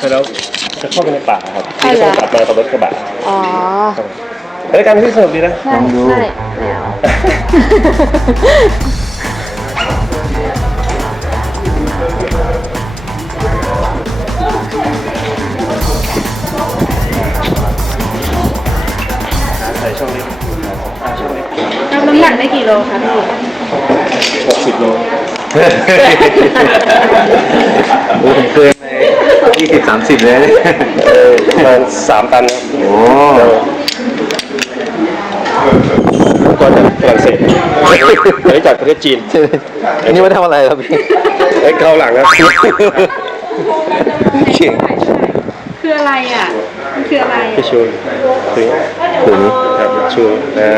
ไปแล้วจะเข้าไปในป่าครับอ๋อที่เหรต้อองกลับมากับรถกระบะอ๋อรายการที่สนุกดีนะไม่ไม่ไม่เอาใส่ช่องนี้ช่องนี้น้ำหนักได้กี่โลคะพี่หกสิบโลโอ้ผมเคย ยี่สิบสามสิบเลยเนี่ยเออประมาณสามตันครับโอ้ก็จากฝรั่งเศสอันนี้จากประเทศจีนอันนี้มาทำอะไรครับพี่ไอ้เกาหลังนะเก่งคืออะไรอะมันคืออะไรที่ชูถึงถึงครับชูนะ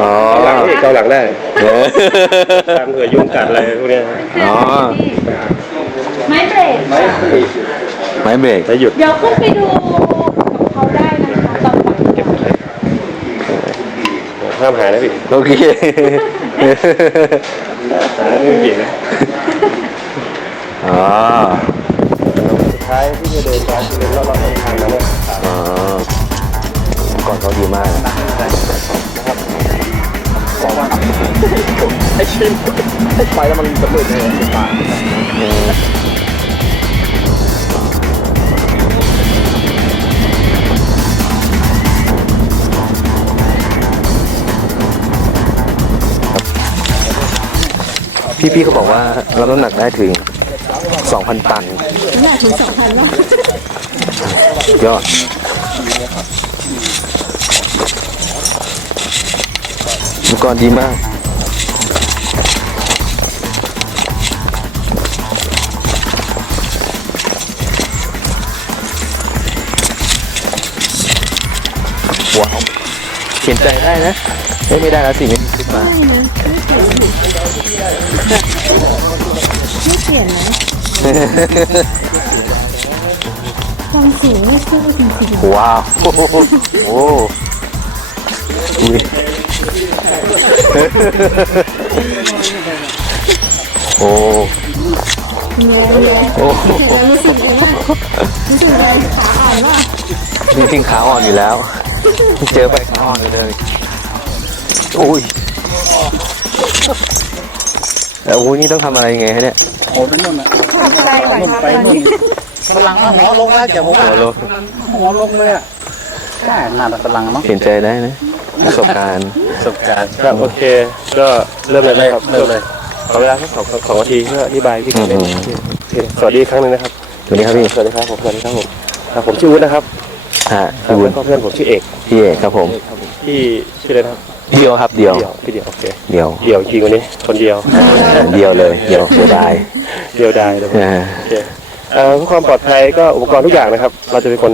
อ๋อเกาหลังนี่เกาหลังได้เออตามเผื่อยุงกัดอะไรพวกเนี้ยอ๋อไม้เบรกไม้เบรก แล้วหยุด เดี๋ยวขึ้นไปดูของเขาได้นะคะตอนฝังเก็บไว้ห้ามหายนะพี่โอเค ไม่ผิดนะอ๋อสุดท้ายที่จะเดินไปคือเดินรอบๆทางนั้นเนี่ยอ๋อก่อนเขาดีมากไอ้ชิ้นไปแล้วมันสำเร็จเลยป่า พี่พี่เขาบอกว่ารับน้ำหนักได้ถึง 2,000 ตันน้ำหนักถึงสองพันแล้วสุดยอด อุปกรณ์ดีมาก ว้าว เขียนใจได้นะเฮ้ยไม่ได้แล้วสิไม่คิดมา ไไม่เปลี่ยนนะความสูงไม่สู้จริงว้าวโอ้โหโอ้อุ๊ยโอ้โอ้รู้สึกไงบ้างรู้สึกไงขาอ่อนว่าจริงๆขาอ่อนอยู่แล้ว เจอไปขาอ่อนเลยเลยโอ้ย แล้วโอ้ยนี่ต้องทำอะไรไงฮะเนี่ยทำใจไหวไปนู่นฝรั่งเอาหัวลงแล้วเดี๋ยวผมหัวโลหัวลงเลยอะแค่น่าจะฝรั่งมั้งเขียนใจได้นะประสบการณ์ประสบการณ์ครับโอเค ก็เริ่มเลยนะครับเริ่มเลยขอเวลาสักสองสองนาทีเพื่ออธิบายพี่กันเล่นโอเคสวัสดีอีกครั้งหนึ่งนะครับสวัสดีครับพี่สวัสดีครับผมสวัสดีครับผมครับผมชื่อวุฒินะครับฮะครับพี่วุแล้ฒิวก็เพื่อนผมชื่อเอกพี่เอกครับผมพี่ชื่ออะไรนะครับ เดียวครับเดียว เดี่ยวพี่เดี่ยวโอเคเดียว เดี่ยวจริงวันนี้คนเดียวเดียวเลย เดียวเดียวได้เดียวดายเลยอ่าโอเคเอ่อเพื่อความปลอดภัยก็อุปกรณ์ทุกอย่างนะครับ เราจะเป็นคน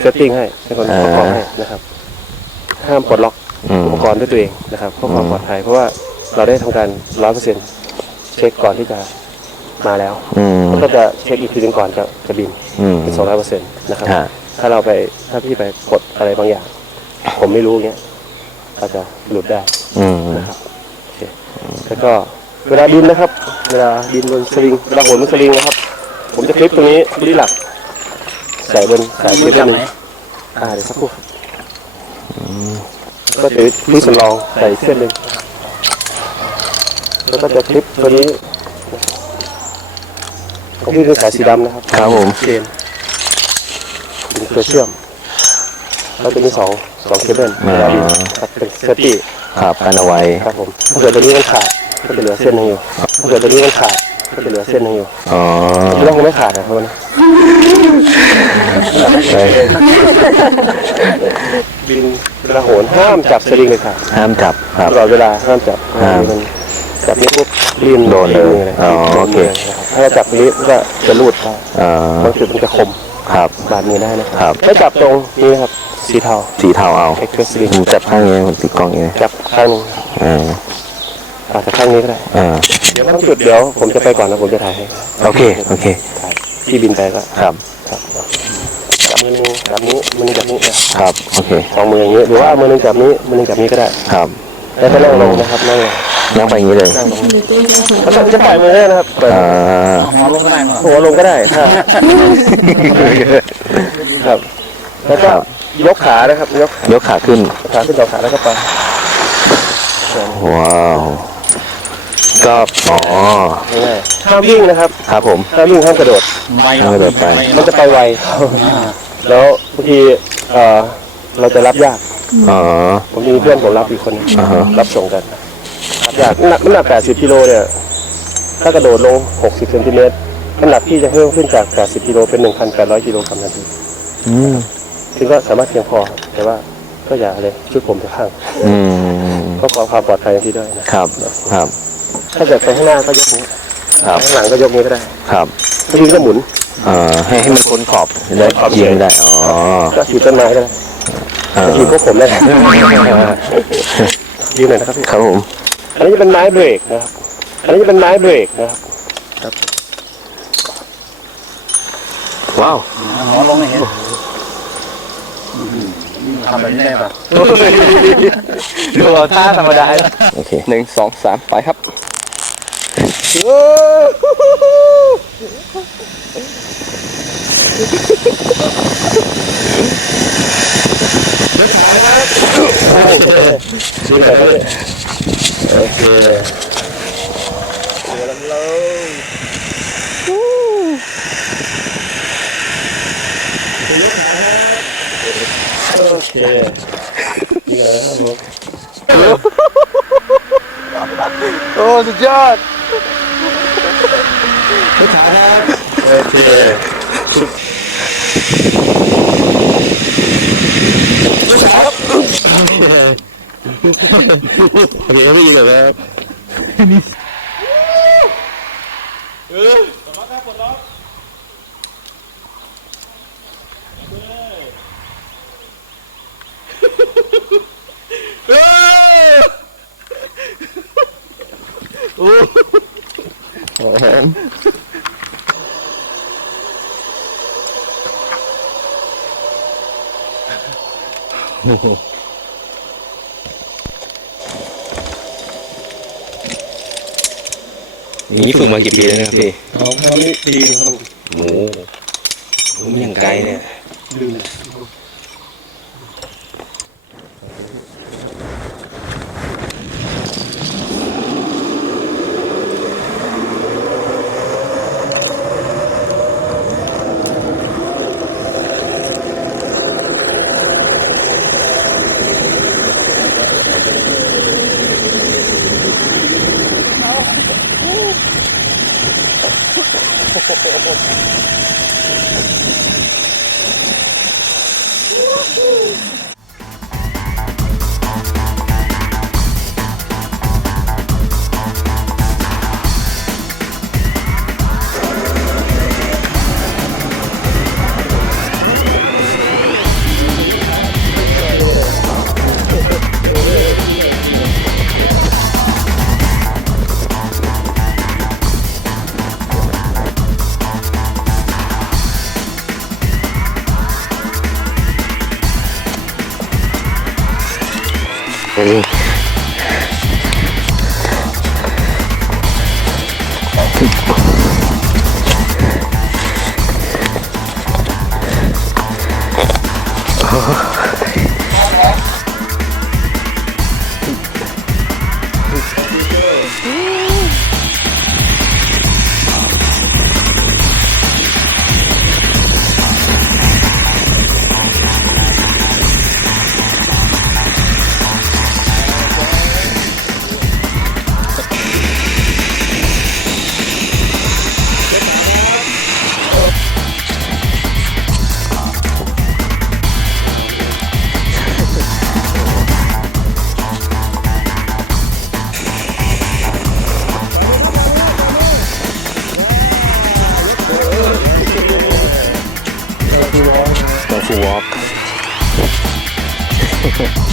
เซตติ้งให้เป็นคนประกอบให้นะครับ ห้ามปลดล็อกอืม อุปกรณ์ด้วยตัวเองนะครับเพื่อความปลอดภัยเพราะว่าเราได้ทำการร้อยเปอร์เซ็นต์เช็คก่อนที่จะมาแล้ว อืมแล้วก็จะเช็คอีกทีหนึงก่อนจะจะบินอืมเป็นสองร้อยเปอร์เซ็นต์นะครับ ฮะถ้าเราไปถ้าพี่ไปกดอะไรบางอย่าง ผมไม่รู้เงี้ย อาจจะหลุดได้อืมนะครับโอเคแล้วก็เวลาบินนะครับ เวลาบินบนสลิงเวลาโหนบนสลิงนะครับ ผมจะคลิปตรงนี้ที่หลักใส่บนสายคลิปด้านนี้อ่าเดี๋ยวสักครู่ครับก็จะที่สำรองใส่อีกเส้นหนึ่งแล้วก็จะคลิปตัวนี้ของพี่คือสายสีดำนะครับครับผมเชนเป็นตัวเชื่อมแล้วจะมีสอง สองเคเบิลเวลาบินครับเป็นเซฟตี้ครับกันเอาไว้ ครับผมถ้าเกิดตัวนี้มันขาดก็จะเหลือเส้นหนึงอยู่ถ้าเกิดตัวนี้มันขาดก็จะเหลือเส้นหนึงอยู่อ๋อคิดว่าคงไม่ขาดนะครับวันนี้ใช่บินเวลาโหนห้ามจับสลิงเลยค่ะห้ามจับครับ ตลอดเวลาห้ามจับห้ามมันจับนี้ปุ๊บรีนโดนเลยมือ๋อโอเค ถ้าเราจับนี้ก็จะรูดได้อ่าบางจุดมันจะคมครับบาดมือได้นะคครัรับ ถ้าจับตรงนี้นะครับ สีเทาสีเทาเอาเอ็กซ์เพรสลิงผมจับข้างนี้ผมติดกล้องอย่างนี้จับข้างหนึงอ่าอาจจะข้างนี้ก็ได้อ่าเดี๋ยวบางจุดเดี๋ยวผมจะไปก่อนแล้วผมจะถ่ายให้โอเคโอเคถ่ายที่บินไปก็ครับจับมือหนึงจับนี้มือหนึงจับนี้ครับโอเคสองมืออย่างนี้หรือว่ามือหนึงจับนี้มือหนึงจับนี้ก็ได้ครับแล้วก็นั่งลงนะครับนั่งลงนั่งไปอย่างนี้เลยนั่งลงแล้วก็จะปล่อยมือให้นะครับเปิดอ่าหัวลงก็ได้มั้งหัวลงก็ได้ถ้าครับแล้วก็ ยกขานะครับ ยกยกขาขึ้น ขาขึ้นสองขาแล้วก็ไปว้าวก็อ๋อง่ายๆห้ามวิ่งนะครับครับผมห้ามวิ่งห้ามกระโดดไวเอาเดินไป มันจะไปไวแล้วบางทีเอ่อเราจะรับยาก อ๋อ ผมมีเพื่อนผมรับอีกคนหนึ่งอ่าฮะ รับส่งกันรับยากน้ำหนักน้ำหนัก 80กิโลเนี่ย ถ้ากระโดดลง 60เซนติเมตรน้ำหนักพี่จะเพิ่มขึ้นจาก 80กิโลเป็น 1,800กิโลกรัมทันทีอืม ซึ่งก็สามารถเพียงพอครับแต่ว่าก็อย่าเลยชุดผมจะข้างอืมก็ขอความปลอดภัยที่ด้วยนะครับ ครับ ถ้าเกิดไปข้างหน้าก็ยกนี้ครับข้างหลังก็ยกนี้ก็ได้ครับบางทีก็หมุนเอ่อให้ให้มันพ้นขอบได้ขอบเฉยยิงได้อ๋อก็ถีบต้นไม้ก็ได้อ่าถีบพวกผมได้ยืนหน่อยนะครับพี่ครับผมอันนี้จะเป็นไม้เบรกนะครับอันนี้จะเป็นไม้เบรกนะครับว้าวหัวลงให้เห็น ทำแบบนี้ได้ปะดูท่าธรรมดาโอเคหนึ่งสองสามไปครับยืนหน่อยครับพี่โอเคโอเคนี่แหละครับผม โอ้ สุดยอดโอเคโอเคไม่ยิงเลยครับ นี่ฝึกมากี่ปีแล้วเนะครับพี่ของเขานี่ดีครับผมโอ้โหมันยังไกลเนี่ยลืมอั ต้อ